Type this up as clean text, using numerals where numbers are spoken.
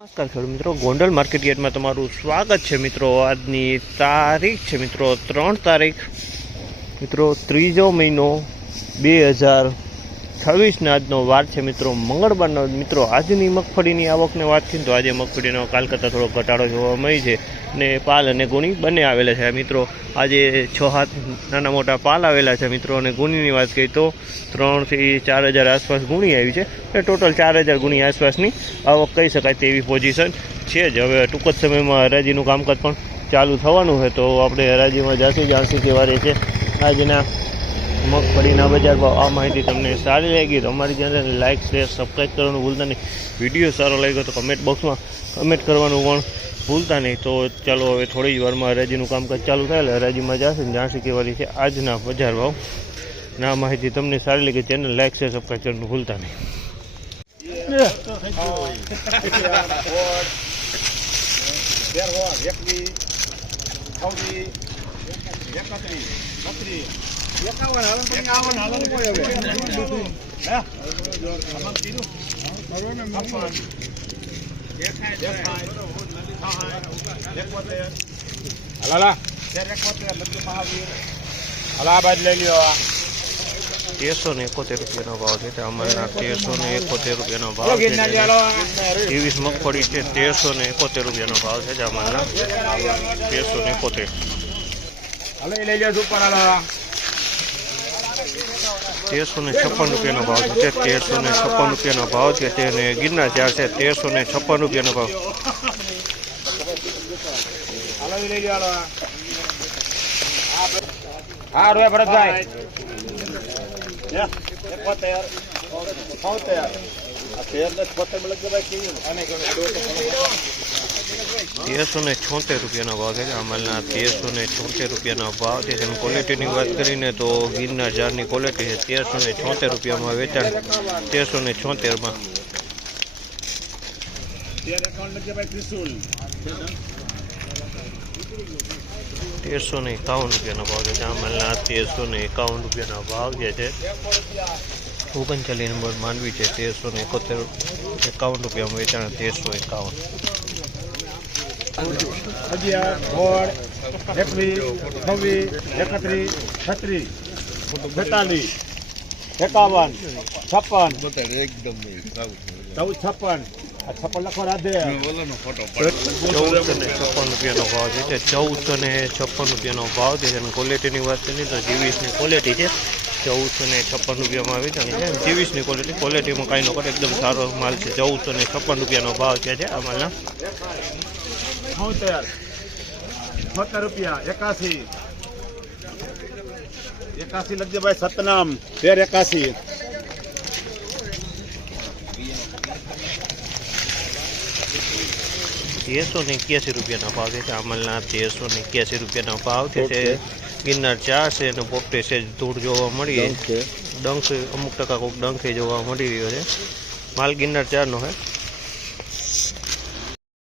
નમસ્કાર ખેડૂત મિત્રો, ગોંડલ માર્કેટ યાર્ડમાં તમારું સ્વાગત છે મિત્રો। આજની તારીખ છે મિત્રો 3 તારીખ મિત્રો 3જો મહિનો 2026 આજનો વાર છે મિત્રો મંગળવારનો। મિત્રો આજની મગફળીની આવકને વાત કરીએ તો આજે મગફળીનો કાલ કરતાં થોડો ઘટાડો જોવા મળી છે ને પાલ અને ગુણી બંને આવેલા છે મિત્રો। આજે 6-7 નાના મોટા પાલ આવેલા છે મિત્રો અને ગુણીની વાત કરીએ તો 3 થી 4 હજાર આસપાસ ગુણી આવી છે અને ટોટલ 4000 ગુણી આસપાસની આવક કહી શકાય તેવી પોઝિશન છે જ। હવે ટૂંક જ સમયમાં હરાજીનું કામકાજ પણ ચાલુ થવાનું છે તો આપણે હરાજીમાં જાણસી કહેવાય છે આજના મગફળીના બજાર ભાવ। આ માહિતી તમને સારી લાગી તો અમારી ચેનલને લાઇક શેર સબસ્ક્રાઈબ કરવાનું ભૂલતા નહીં। વિડીયો સારો લાગ્યો તો કમેન્ટ બોક્સમાં કમેન્ટ કરવાનું પણ ભૂલતા નહીં। તો ચાલો હવે થોડી જ વારમાં હરાજીનું કામકાજ ચાલુ થાય એટલે હરાજીમાં જાણસી કહેવાય છે આજના બજાર ભાવ। ના માહિતી તમને સારી લાગી ચેનલ લાઇક શેર સબસ્ક્રાઈબ કરવાનું ભૂલતા નહીં। ₹1371 ભાવ છે અમારા। ₹1371 ભાવ છે। 23 મગફળી છે ₹1371 ભાવ છે અમારા। ₹1371 ₹1356 ભાવ છે। ₹1356 ભાવ છે અને ગિરનાર 4 છે ₹1356 ભાવ। હા રોય ભરતભાઈ 1376 ભાવ છે અમારા। ₹1376 ભાવ છે। તેની ક્વોલિટીની વાત કરીને તો ગિરનાર 4ની ક્વોલિટી છે। ₹1376 વેચાણ 1376 ₹1351 ભાવ છે અમારા। ₹1351 ભાવ જે છે 39 નંબર માંડવી છે ₹1351 વેચાણ 1351। 11 21 26 31 36 42 51 56 એકદમ 14 56 લખો રાધે। ₹1456 ભાવ છે। ₹1456 ભાવ છે અને ક્વોલિટીની વાત કરીએ તો 23ની ક્વોલિટી છે। ₹1456 વેચાણી છે। 23ની ક્વોલિટીમાં કાંઈ નો કરે એકદમ સારો માલ છે। ₹1456 ભાવ છે અમારા। 76 રૂપિયા 81 લખજે ભાઈ સતનામ 81 ₹1381 ભાવ છે અમારા। ₹1381 ભાવ છે। ગિરનાર 4 છે અને પોપટે છે ધૂળ જોવા મળી, ડંખ અમુક ટકા કોઈક ડંખે જોવા મળી રહ્યો છે। માલ ગિરનાર 4નો છે।